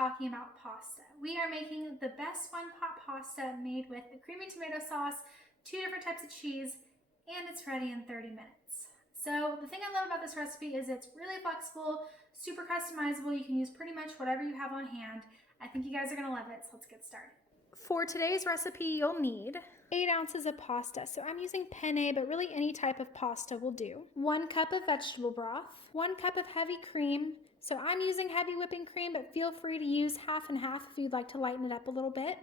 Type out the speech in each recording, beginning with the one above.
talking about pasta. We are making the best one-pot pasta made with a creamy tomato sauce, 2 different types of cheese, and it's ready in 30 minutes. So the thing I love about this recipe is it's really flexible, super customizable. You can use pretty much whatever you have on hand. I think you guys are gonna love it, so let's get started. For today's recipe, you'll need 8 ounces of pasta. So I'm using penne, but really any type of pasta will do. 1 cup of vegetable broth, 1 cup of heavy cream. So I'm using heavy whipping cream, but feel free to use half and half if you'd like to lighten it up a little bit.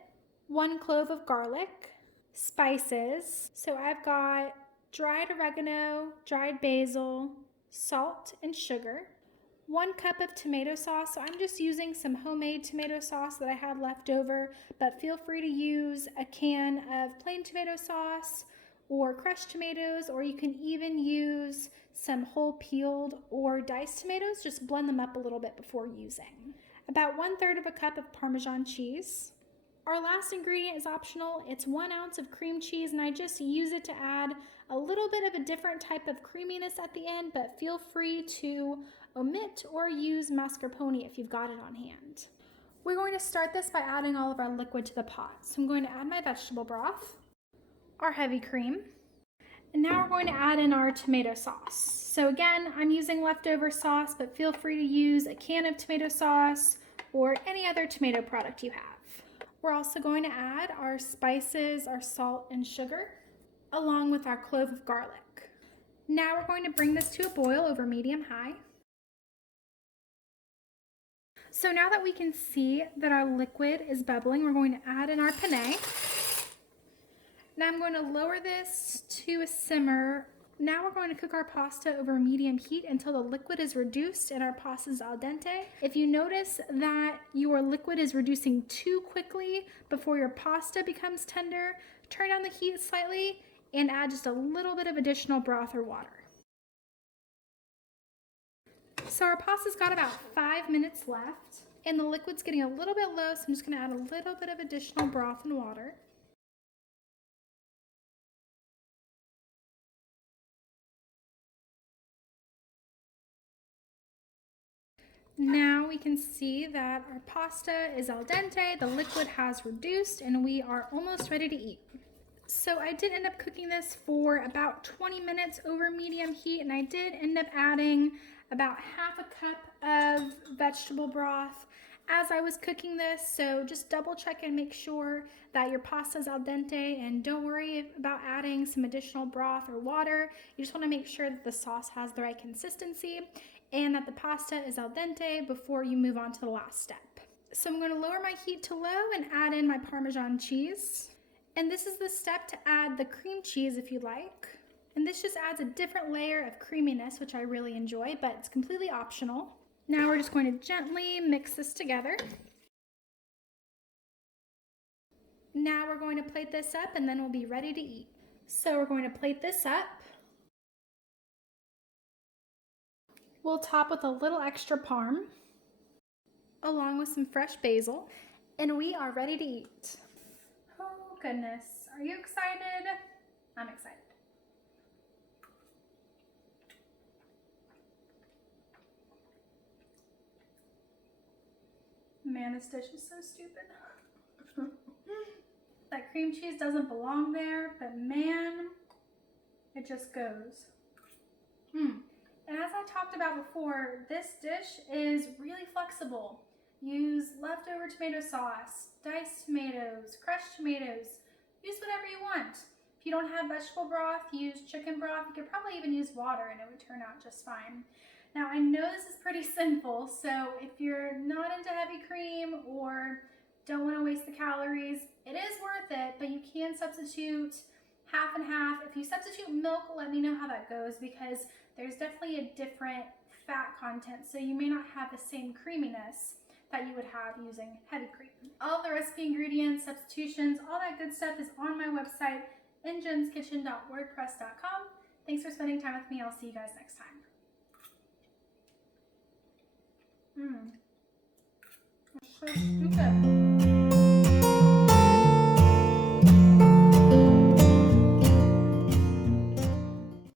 1 clove of garlic, spices. So I've got dried oregano, dried basil, salt, and sugar. 1 cup of tomato sauce. So I'm just using some homemade tomato sauce that I had left over, but feel free to use a can of plain tomato sauce or crushed tomatoes, or you can even use some whole peeled or diced tomatoes. Just blend them up a little bit before using. About 1/3 of a cup of Parmesan cheese. Our last ingredient is optional. It's 1 ounce of cream cheese, and I just use it to add a little bit of a different type of creaminess at the end, but feel free to omit or use mascarpone if you've got it on hand. We're going to start this by adding all of our liquid to the pot. So I'm going to add my vegetable broth, our heavy cream, and now we're going to add in our tomato sauce. So again, I'm using leftover sauce, but feel free to use a can of tomato sauce or any other tomato product you have. We're also going to add our spices, our salt and sugar, along with our clove of garlic. Now we're going to bring this to a boil over medium-high. So now that we can see that our liquid is bubbling, we're going to add in our penne. Now I'm going to lower this to a simmer. Now we're going to cook our pasta over medium heat until the liquid is reduced and our pasta is al dente. If you notice that your liquid is reducing too quickly before your pasta becomes tender, turn down the heat slightly and add just a little bit of additional broth or water. So our pasta's got about 5 minutes left and the liquid's getting a little bit low, so I'm just going to add a little bit of additional broth and water. Now we can see that our pasta is al dente, the liquid has reduced, and we are almost ready to eat. So I did end up cooking this for about 20 minutes over medium heat, and I did end up adding about half a cup of vegetable broth as I was cooking this. So just double check and make sure that your pasta is al dente, and don't worry about adding some additional broth or water. You just want to make sure that the sauce has the right consistency and that the pasta is al dente before you move on to the last step. So I'm going to lower my heat to low and add in my Parmesan cheese. And this is the step to add the cream cheese if you like. And this just adds a different layer of creaminess, which I really enjoy, but it's completely optional. Now we're just going to gently mix this together. Now we're going to plate this up and then we'll be ready to eat. So we're going to plate this up. We'll top with a little extra parm, along with some fresh basil, and we are ready to eat. Oh goodness, are you excited? I'm excited. Man, this dish is so stupid. That cream cheese doesn't belong there, but man, it just goes. And as I talked about before, this dish is really flexible. Use leftover tomato sauce, diced tomatoes, crushed tomatoes. Use whatever you want. If you don't have vegetable broth, use chicken broth. You could probably even use water and it would turn out just fine. Now I know this is pretty simple, so if you're not into heavy cream or don't want to waste the calories, it is worth it, but you can substitute half and half. If you substitute milk, let me know how that goes, because there's definitely a different fat content, so you may not have the same creaminess that you would have using heavy cream. All the recipe ingredients, substitutions, all that good stuff is on my website, ingenskitchen.wordpress.com. Thanks for spending time with me. I'll see you guys next time. That's so stupid.